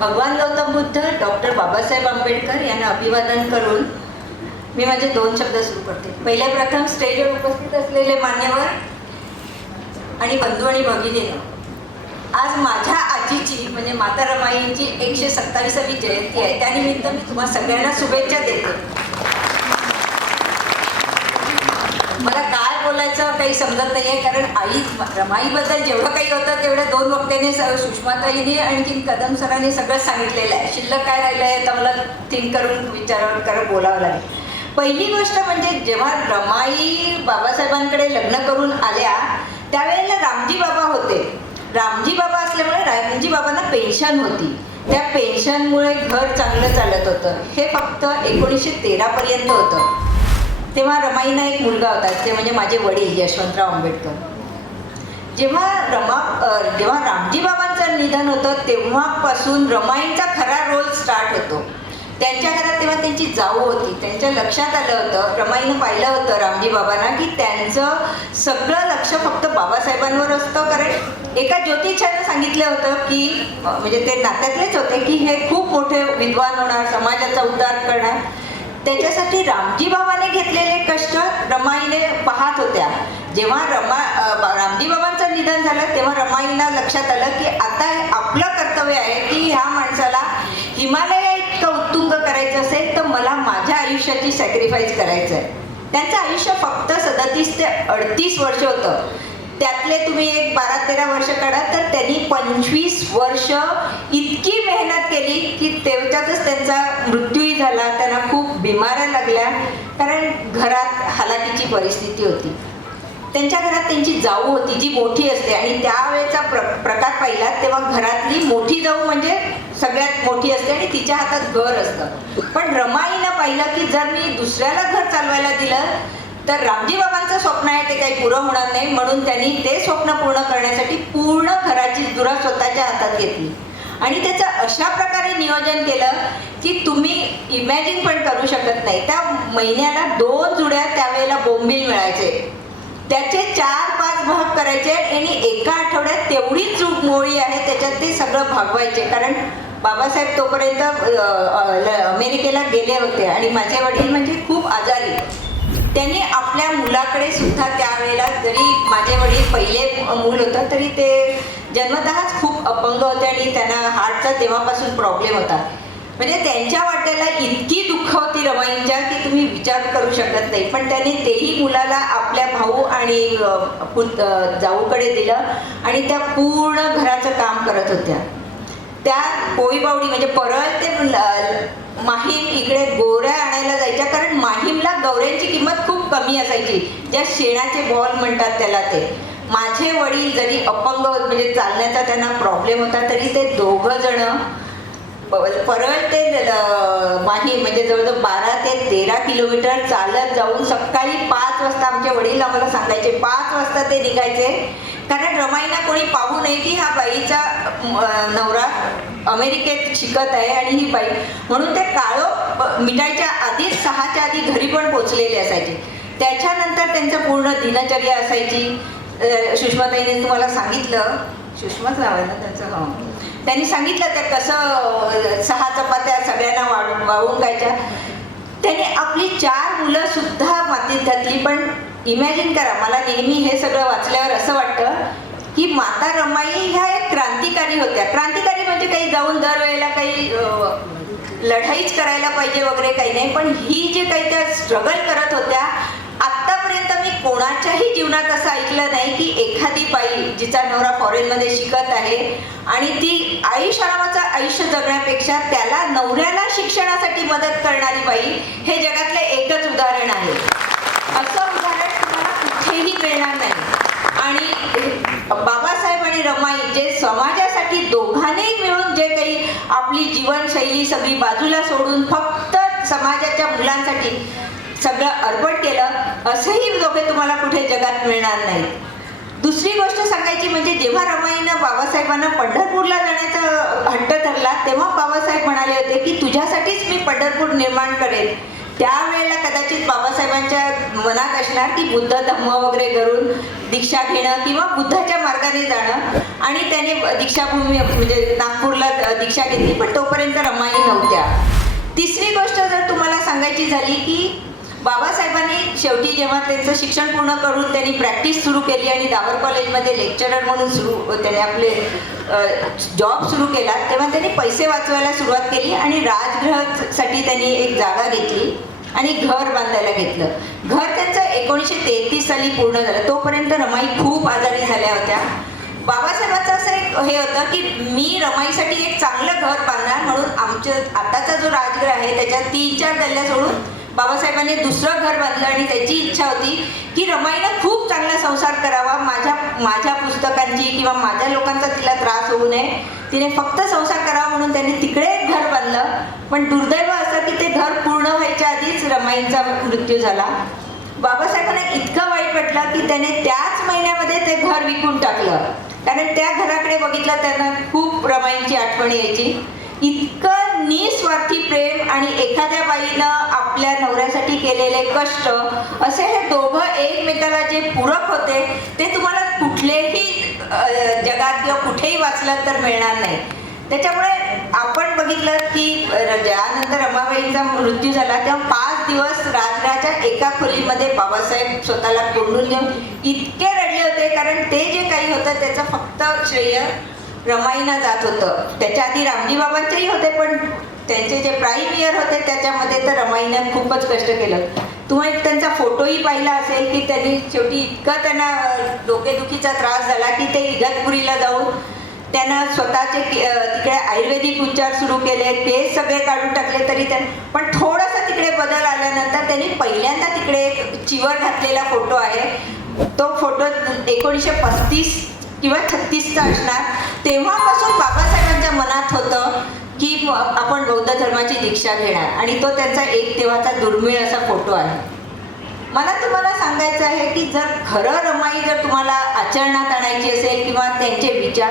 भगवान गौतम बुद्ध डॉक्टर बाबासाहेब आंबेडकर यांना अभिवादन करून मी माझे दोन शब्द सुरू करते. पहिल्या प्रथम स्टेजवर उपस्थित असलेले मान्यवर आणि बंधू आणि भगिनीनं आज माझ्या आजीची म्हणजे माता रमाईंची एकशे सत्तावीसावी जयंती आहे. त्यानिमित्त मी तुम्हाला सगळ्यांना शुभेच्छा देते मला काय बोलायचं काही समजत नाही आहे कारण आई रमाईबद्दल जेवढं काही होतं तेवढं दोन वक्त्याने स- सुषमाताईने आणखी कदम सरांनी सगळं सांगितलेलं आहे. शिल्लक काय राहिलं आहे तर मला थिंक करून विचार करून बोलावं लागेल. पहिली गोष्ट म्हणजे जेव्हा रमाई बाबासाहेबांकडे लग्न करून आल्या त्यावेळेला रामजी बाबा होते. रामजी बाबा असल्यामुळे रामजी बाबांना पेन्शन होती. त्या पेन्शनमुळे घर चांगलं चालत होतं. हे फक्त एकोणीसशे तेरापर्यंत होतं. तेव्हा रमाईना एक मुलगा होता ते म्हणजे माझे वडील यशवंतराव आंबेडकर. जेव्हा रमा जेव्हा रामजी बाबांचं निधन होतं तेव्हापासून रमाईंचा खरा रोल स्टार्ट होतो. त्यांच्या घरात तेव्हा त्यांची जाऊ होती. त्यांच्या लक्षात आलं होतं रमाईनं पाहिलं होतं रामजी बाबांना की त्यांचं सगळं लक्ष फक्त बाबासाहेबांवर असतं. कारण एका ज्योतिषानं सांगितलं होतं की म्हणजे ते नात्यातलेच होते की हे खूप मोठे विद्वान होणार समाजाचा उद्धार करणार. त्याच्यासाठी रामजी बाबाने घेतलेले कष्ट रमाईने पाहत होत्या. जेव्हा रमा रामजी बाबांचं निधन झालं तेव्हा रमाईला लक्षात आलं की आता आपलं कर्तव्य आहे की ह्या माणसाला हिमालय इतकं उत्तुंग करायचं असेल तर मला माझ्या आयुष्याची सॅक्रिफाईस करायचं आहे. त्यांचं आयुष्य फक्त सदतीस ते अडतीस वर्ष होतं. त्यातले तुम्ही एक बारा तेरा वर्ष काढा तर त्यांनी पंचवीस वर्ष इतकी मेहनत केली की त्याच्यातच त्यांचा मृत्यू झाला त्यांना खूप बिमाऱ्या लागल्या कारण घरात हालाकीची परिस्थिती होती. त्यांच्या घरात त्यांची जाऊ होती जी मोठी असते. आणि त्यावेळेचा प्र प्रकार पाहिला तेव्हा घरातली मोठी जाऊ म्हणजे सगळ्यात मोठी असते आणि तिच्या हातात घर असतं. पण रमाईनं पाहिलं की जर मी दुसऱ्याला घर चालवायला दिलं तर रामजी बाबांचं स्वप्न आहे ते काही पुरं होणार नाही. म्हणून त्यांनी ते स्वप्न पूर्ण करण्यासाठी पूर्ण घराची दुरा स्वतःच्या हातात घेतली. आणि त्याचं अशा प्रकारे नियोजन केलं की तुम्ही इमॅजिन पण करू शकत नाही. त्या महिन्याला दोन जुड्या त्यावेळेला बोंबील मिळायचे. त्याचे चार पाच भाग करायचे आणि एका आठवड्यात तेवढीच चूक मोळी आहे त्याच्यात ते सगळं भागवायचे. कारण बाबासाहेब तोपर्यंत अमेरिकेला गेले होते आणि माझे वडील म्हणजे खूप आजारी. त्यांनी आपल्या मुलाकडे सुद्धा त्यावेळेला जरी माझे वडील पहिले मूल होतं तरी ते जन्मतःच खूप अपंग होते आणि त्यांना हार्टचा तेव्हापासून प्रॉब्लेम होता. म्हणजे त्यांच्या वाट्याला इतकी दुःख होती रमाईंच्या की तुम्ही विचार करू शकत नाही. पण त्यांनी तेही मुलाला आपल्या भाऊ आणि जाऊकडे दिलं आणि त्या पूर्ण घराचं काम करत होत्या. त्या कोळीबावडी म्हणजे परळ ते माहीम इकडे गोऱ्या आणायला जायच्या. कारण माहीमला गौऱ्यांची किंमत खूप कमी असायची. ज्या शेणाचे बॉल म्हणतात त्याला ते. माझे वडील जरी अपंग म्हणजे चालण्याचा त्यांना प्रॉब्लेम होता तरी ते दोघं जण परत परळ ते माही म्हणजे जवळजवळ बारा ते तेरा किलोमीटर चालत जाऊन सकाळी पाच वाजता आमचे वडील आम्हाला सांगायचे पाच वाजता ते निघायचे. कारण रमाईला कोणी पाहू नये की हा बाईचा नवरा अमेरिकेत शिकत आहे आणि ही बाई. म्हणून ते काळो मिटायच्या आधीच सहाच्या आधी घरी पण पोचलेले असायचे. त्याच्यानंतर त्यांचं पूर्ण दिनचर्या असायची. सुषमाताईने तुम्हाला सांगितलं सुषमाच नाव आहे ना त्यांचं? हो. त्यांनी सांगितलं त्या कसं सहा चपात्या सगळ्यांना वाढून वाळून घ्यायच्या त्याने आपली चार मुलं सुद्धा मातीत घातली पण इमॅजिन करा मला नेहमी हे सगळं वाचल्यावर असं वाटतं की माता रमाई ह्या एक क्रांतिकारी होत्या. क्रांतिकारी म्हणजे काही जाऊन दरवेळेला काही लढाईच करायला पाहिजे वगैरे काही नाही पण ही जे काही त्या स्ट्रगल करत होत्या आत्तापर्यंत कोणाच्याही जीवनात असं ऐकलं नाही की एखादी बाई जिचा नवरा फॉरेनमध्ये शिकत आहे आणि ती आयुष्य आरामाचं आयुष्य जगण्यापेक्षा त्याला नवऱ्याला शिक्षणासाठी मदत करणारी बाई हे जगातलं एकच उदाहरण आहे. असं उदाहरण तुम्हाला कुठेही मिळणार नाही. आणि बाबासाहेब आणि रमाई जे समाजासाठी दोघांनी मिळून जे काही आपली जीवनशैली सगळी बाजूला सोडून फक्त समाजाच्या मुलांसाठी सगळं अर्पण केलं असंही दोघे तुम्हाला कुठे जगात मिळणार नाही दुसरी गोष्ट सांगायची म्हणजे जेव्हा रमाईनं बाबासाहेबांना पंढरपूरला जाण्याचा हट्ट धरला तेव्हा बाबासाहेब म्हणाले होते की तुझ्यासाठीच मी पंढरपूर निर्माण करेन. त्यावेळेला कदाचित बाबासाहेबांच्या मनात असणार की बुद्ध धम्म वगैरे करून दीक्षा घेणं किंवा बुद्धाच्या मार्गाने जाणं. आणि त्याने दीक्षाभूमी म्हणजे नागपूरला दीक्षा घेतली पण तोपर्यंत रमाई नव्हत्या. तिसरी गोष्ट जर तुम्हाला सांगायची झाली की बाबासाहेबांनी शेवटी जेव्हा त्यांचं शिक्षण पूर्ण करून त्यांनी प्रॅक्टिस सुरू केली आणि दावर कॉलेजमध्ये लेक्चरर म्हणून सुरू त्याने आपले जॉब सुरू केला तेव्हा त्यांनी पैसे वाचवायला सुरुवात केली आणि राजगृहासाठी त्यांनी एक जागा घेतली आणि घर बांधायला घेतलं. घर त्यांचं एकोणीसशे तेहतीस साली पूर्ण झालं. तोपर्यंत रमाई खूप आजारी झाल्या होत्या. बाबासाहेबांचं असं एक हे होतं की मी रमाईसाठी एक चांगलं घर बांधणार म्हणून आमचं आताचा जो राजगृह आहे त्याच्यात तीन चार गल्ल्या सोडून बाबासाहेबांनी दुसरं घर बांधलं आणि त्याची इच्छा होती की रमाईनं खूप चांगला संसार करावा. माझ्या माझ्या पुस्तकांची किंवा माझ्या लोकांचा तिला त्रास होऊ नये. तिने फक्त संसार करावा म्हणून त्यांनी तिकडे एक घर बांधलं. पण दुर्दैव असं की ते घर पूर्ण व्हायच्या आधीच रमाईंचा मृत्यू झाला. बाबासाहेबांना इतकं वाईट वाटलं की त्याने त्याच महिन्यामध्ये ते घर विकून टाकलं. कारण त्या घराकडे बघितलं त्यांना खूप रमाईंची आठवण यायची. इतकं निस्वार्थी प्रेम आणि एखाद्या बाईनं आपल्या नवऱ्यासाठी केलेले कष्ट असे हे दोघं एकमेकाला जे पूरक होते ते तुम्हाला कुठलेही जगात किंवा कुठेही वाचलं तर मिळणार नाही. त्याच्यामुळे आपण बघितलं की ज्यानंतर रमाबाईंचा मृत्यू झाला तेव्हा पाच दिवस राजराच्या एका खोलीमध्ये बाबासाहेब स्वतःला कोंडून घेऊन इतके रडले होते कारण ते जे काही होतं त्याचं फक्त श्रेय रमाईना जात होतं. त्याच्या आधी रामजी बाबांचेही होते पण त्यांचे जे प्राईम इयर होते त्याच्यामध्ये तर रमाईनं खूपच कष्ट केलं. तुम्ही एक त्यांचा फोटोही पाहिला असेल की त्यांनी शेवटी इतकं त्यांना डोकेदुखीचा त्रास झाला की ते इगतपुरीला जाऊन त्यानं स्वतःचे तिकडे आयुर्वेदिक उपचार सुरू केले. ते सगळे काढून टाकले तरी त्या पण थोडासा तिकडे बदल आल्यानंतर त्यांनी पहिल्यांदा तिकडे एक चिवर घातलेला फोटो आहे. तो फोटो एकोणीसशे पस्तीस किंवा छत्तीसचा असणार तेव्हापासून बाबासाहेबांच्या मनात होतं की आपण बौद्ध धर्माची दीक्षा घेणार. आणि तो त्यांचा एक तेव्हाचा दुर्मिळ असा फोटो आहे. मला तुम्हाला सांगायचं आहे की जर खरं रमाई जर तुम्हाला आचरणात आणायची असेल किंवा त्यांचे विचार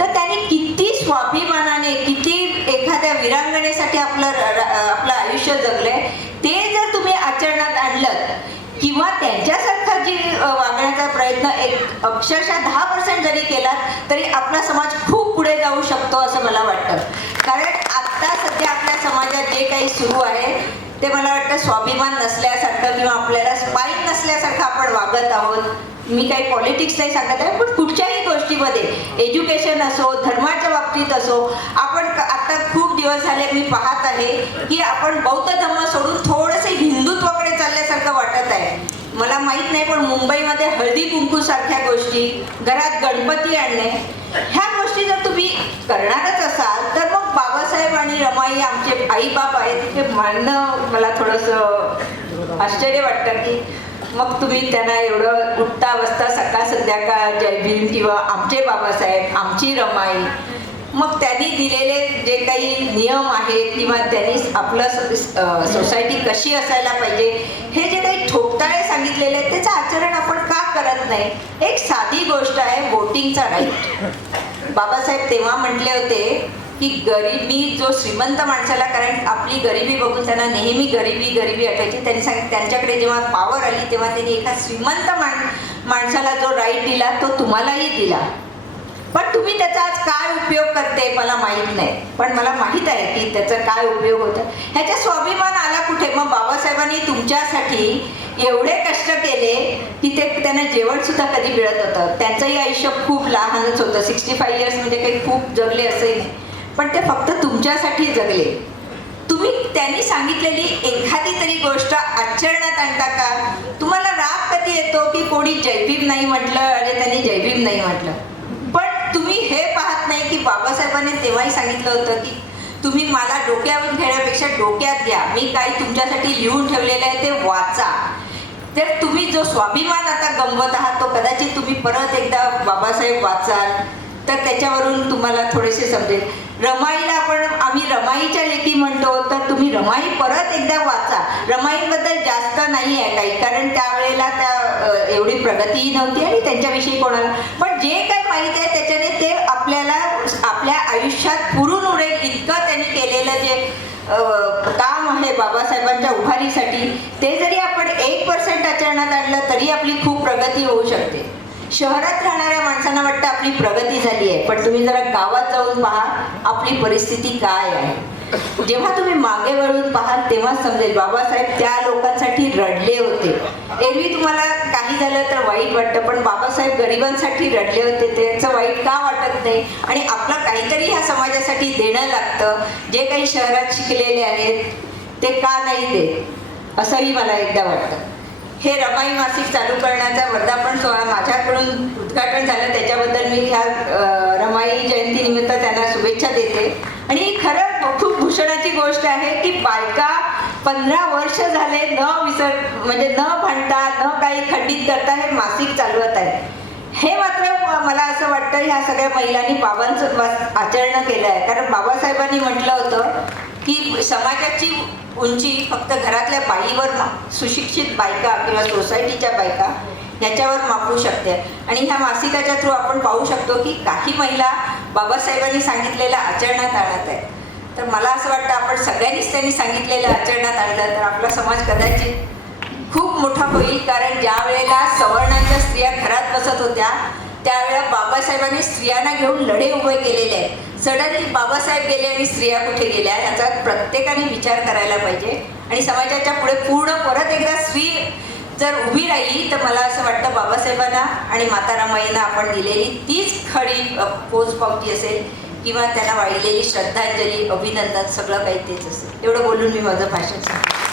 तर त्यांनी किती स्वाभिमानाने किती एखाद्या विरांगणेसाठी आपलं आपलं आयुष्य जगलंय ते जर तुम्ही आचरणात आणलं किंवा त्यांच्यासारखा जी अ, वागण्याचा प्रयत्न एक अक्षरशः दहा पर्सेंट जरी केला तरी आपला समाज खूप पुढे जाऊ शकतो असं मला वाटतं. कारण आत्ता सध्या आपल्या समाजात जे काही सुरू आहे ते मला वाटतं स्वाभिमान नसल्यासारखं किंवा आपल्याला स्पाईक नसल्यासारखं आपण वागत आहोत. मी काही पॉलिटिक्स नाही सांगत आहे पण कुठच्याही गोष्टीमध्ये एज्युकेशन असो धर्माच्या बाबतीत असो आपण आता खूप दिवस झाले मी पाहत आहे की आपण बौद्ध धर्म सोडून थोडंसं हिंदू मला माहीत नाही पण मुंबईमध्ये हळदी कुंकू सारख्या गोष्टी घरात गणपती आणणे ह्या गोष्टी जर तुम्ही करणारच असाल तर मग बाबासाहेब आणि रमाई आमचे आईबाप आहेत ते मानणं मला थोडंसं आश्चर्य वाटतं की मग तुम्ही त्यांना एवढं उठता बसता सकाळ संध्याकाळ जय भीम किंवा आमचे बाबासाहेब आमची रमाई मग त्यांनी दिलेले जे काही नियम आहेत किंवा त्यांनी आपलं सोसायटी कशी असायला पाहिजे हे जे काही ठोक ठोकताळे सांगितलेले आहेत त्याचं आचरण आपण का करत नाही? एक साधी गोष्ट आहे वोटिंगचा राईट बाबासाहेब तेव्हा म्हटले होते की गरिबी जो श्रीमंत माणसाला कारण आपली गरिबी बघून त्यांना नेहमी गरिबी गरिबी आठवायची. त्यांनी सांगितलं त्यांच्याकडे जेव्हा पॉवर आली तेव्हा त्यांनी एका श्रीमंत माण माणसाला जो राईट दिला तो तुम्हालाही दिला. तुम्ही त्याचा आज काय उपयोग करते मला माहीत नाही. पण मला माहीत आहे की त्याचा काय उपयोग होतं. ह्याचा स्वाभिमान आला कुठे? मग बाबासाहेबांनी तुमच्यासाठी एवढे कष्ट केले की ते त्यांना जेवण सुद्धा कधी मिळत होतं त्यांचंही आयुष्य खूप लहानच होतं. सिक्स्टी फाईव्ह इयर्स म्हणजे काही खूप जगले असेल. नाही पण ते फक्त तुमच्यासाठी जगले. तुम्ही त्यांनी सांगितलेली एखादी तरी गोष्ट आचरणात आणता का? तुम्हाला राग कधी येतो की कोणी जयभीम नाही म्हटलं आणि त्यांनी जयभीम नाही म्हटलं. हे पाहत नाही की बाबासाहेबांनी तेव्हाही सांगितलं होतं की तुम्ही मला डोक्यावर घेण्यापेक्षा डोक्यात घ्या. मी काही तुमच्यासाठी लिहून ठेवलेलं आहे ते वाचा. तर तुम्ही जो स्वाभिमान आता गमवत आहात तो कदाचित तुम्ही परत एकदा बाबासाहेब वाचाल तर त्याच्यावरून तुम्हाला थोडेसे समजेल. रमाईला आपण आम्ही रमाईच्या लेखी म्हणतो तर तुम्ही रमाई परत एकदा वाचा. रमाईबद्दल जास्त नाही आहे काही कारण त्यावेळेला त्या एवढी प्रगतीही नव्हती आणि त्यांच्याविषयी कोणाला. पण जे काही माहीत आहे त्याच्याने ते आपल्याला आपल्या आयुष्यात पुरून उडेल इतकं त्यांनी केलेलं जे काम आहे बाबासाहेबांच्या उभारीसाठी ते जरी आपण एक पर्सेंट आचरणात आणलं तरी आपली खूप प्रगती होऊ शकते. शहरात राहणाऱ्या माणसांना वाटतं आपली प्रगती झाली आहे पण तुम्ही जरा गावात जाऊन पहा आपली परिस्थिती काय आहे. जेव्हा तुम्ही मागे वळून पाहाल तेव्हा समजेल बाबासाहेब त्या लोकांसाठी रडले होते. एरवी तुम्हाला काही झालं तर वाईट वाटतं पण बाबासाहेब गरिबांसाठी रडले होते त्याचं वाईट का वाटत नाही? आणि आपलं काहीतरी ह्या समाजासाठी देणं लागतं. जे काही शहरात शिकलेले आहेत ते का नाही देत? असंही मला एकदा वाटतं. हे रमाई मासिक चालू करण्याचा वर्धापन सोहळा माझ्याकडून उद्घाटन झालं. त्याच्याबद्दल मी ह्या रमाई जयंतीनिमित्त त्यांना शुभेच्छा देते. आणि खरं खूप भूषणाची गोष्ट आहे की बायका पंधरा वर्ष झाले न विसर म्हणजे न भांडता न काही खंडित करता हे मासिक चालवत आहे हे मात्र मला असं वाटतं ह्या सगळ्या महिलांनी बाबांचं आचरण केलं आहे. कारण बाबासाहेबांनी म्हटलं होतं की समाजाची उंची फक्त घरातल्या बाईवर सुशिक्षित बायका किंवा सोसायटीच्या बायका ह्याच्यावर मापू शकते. आणि ह्या मासिकाच्या थ्रू आपण पाहू शकतो की काही महिला बाबासाहेबांनी सांगितलेल्या आचरणात आणत आहेत. तर मला असं वाटतं आपण सगळ्यांनीच त्यांनी सांगितलेलं आचरणात आणलं तर आपला समाज कदाचित खूप मोठा होईल कारण ज्या वेळेला सवर्णांच्या स्त्रिया घरात बसत होत्या त्यावेळेला बाबासाहेबांनी स्त्रियांना घेऊन लढे उभे केलेले आहेत. सडनली बाबासाहेब गेले आणि स्त्रिया कुठे गेल्या याचा प्रत्येकाने विचार करायला पाहिजे. आणि समाजाच्या पुढे पूर्ण परत एकदा स्त्री जर उभी राहिली तर मला असं वाटतं बाबासाहेबांना आणि माता रामाईंना आपण दिलेली तीच खरी पोच पावती असेल किंवा त्यांना वाढलेली श्रद्धांजली अभिनंदन सगळं काही तेच असेल. एवढं बोलून मी माझं भाषण सांगतो